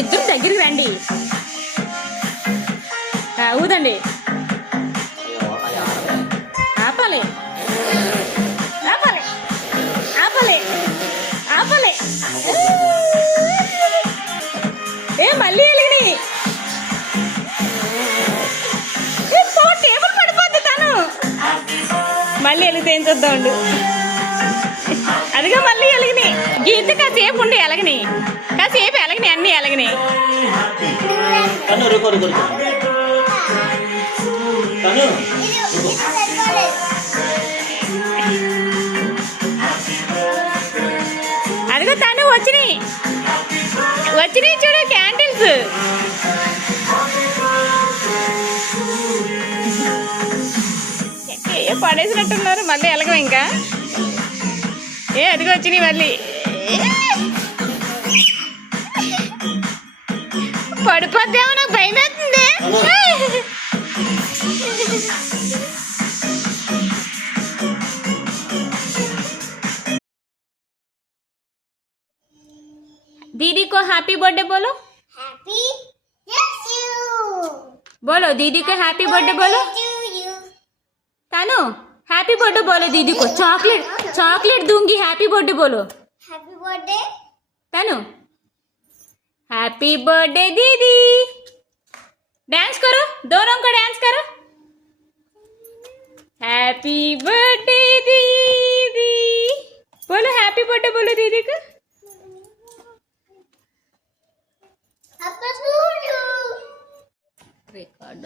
ఇద్దరు దగ్గరికి రండి. ఊదండి. ఆపాలి ఆపాలి ఆపాలి ఆపాలి. మళ్ళీ వెలిగినాయి. టేబుల్ పడిపోద్ది. తను మళ్ళీ వెలిగితే ఏం చూద్దాం ఉండు. అదిగా మళ్ళీ ఎలగని. గీత కాసేపు ఉండి ఎలగని. కాసేపు ఎలగని. అన్ని ఎలగని. అదిగో తను వచ్చినాయి. వచ్చినాయి చూడు క్యాండిల్స్. పడేసినట్టున్నారు. మళ్ళీ ఎలగం ఇంకా. అదిగో వచ్చినాయి మళ్ళీ. పడిపోద్దేమో, నాకు భయం వేస్తుంది. दीदी को हैप्पी बर्थडे बोलो. हैप्पी बोलो दीदी को हैप्पी बर्थडे बोलो. तानू हैप्पी बर्थडे बोलो दीदी को. चॉकलेट चॉकलेट दूंगी. हैप्पी बर्थडे बोलो. Happy birthday Tanu. Happy birthday दीदी. डांस करो. दोनों को डांस करो. हैप्पी बर्थडे दीदी बोलो. हैप्पी बर्थडे बोलो दीदी को. Happy record